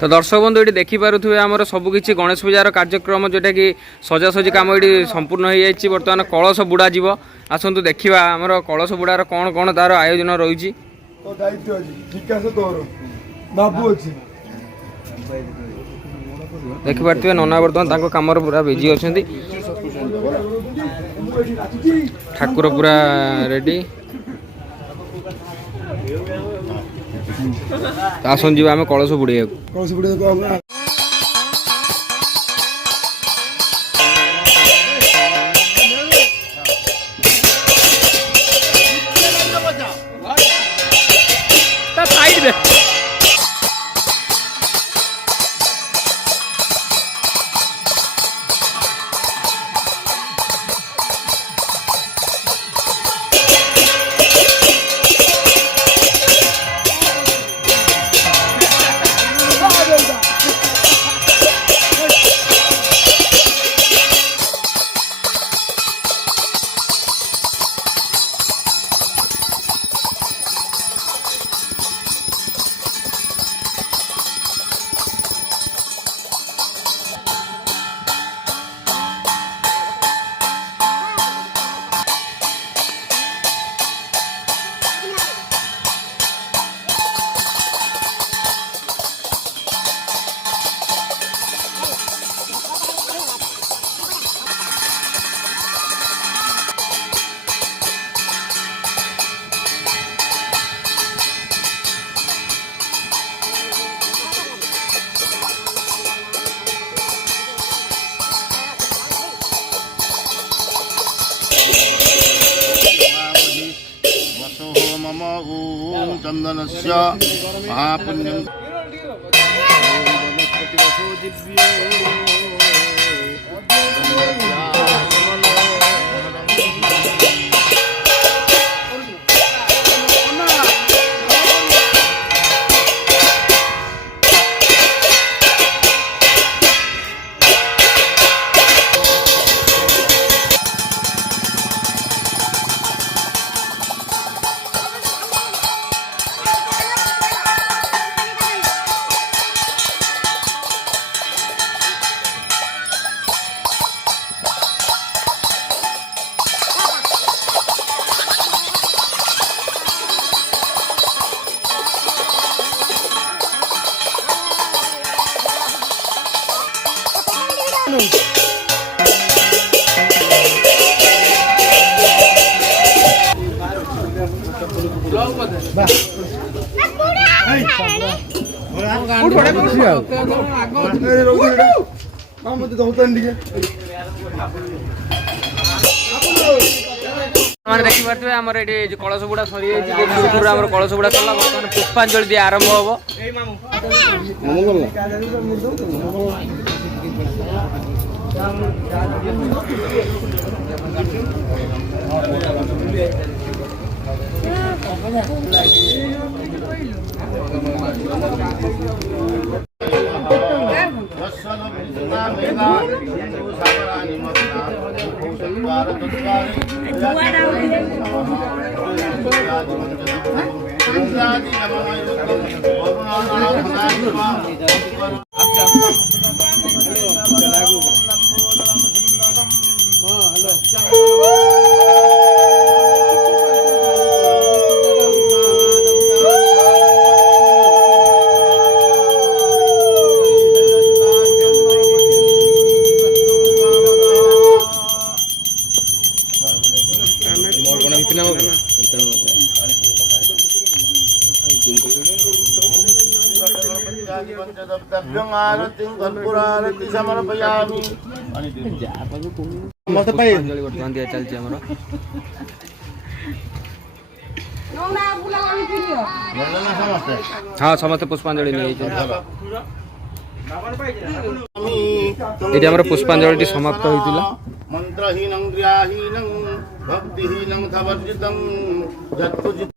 तो दर्शक बंधु ये देखिपे आमर सबकि गणेश पूजार कार्यक्रम जोटा कि सजासजी कम ये संपूर्ण हो जाए बर्तमान कलश बुड़ा जीव आसतु देखा आमर कलश बुड़ार कौन कौन तार आयोजन रही देखिपे नना बर्तमान कम पूरा बिजी अच्छा ठाकुर पूरा रेडी आसन जी आम कलश बुड़े मम ओम चंदनस्य महापुण्यं देखिपे आम ये कलश बुड़ा सरी कलश बुड़ा सरला बर्तमान पुष्पांजलि दिए आरंभ बर्तमान दिया चलती हाँ समस्त पुष्पांजलि नहीं पुष्पांजलि समाप्त होता मंत्रहीनं क्रियाहीनं भक्तिहीनं तवर्जितं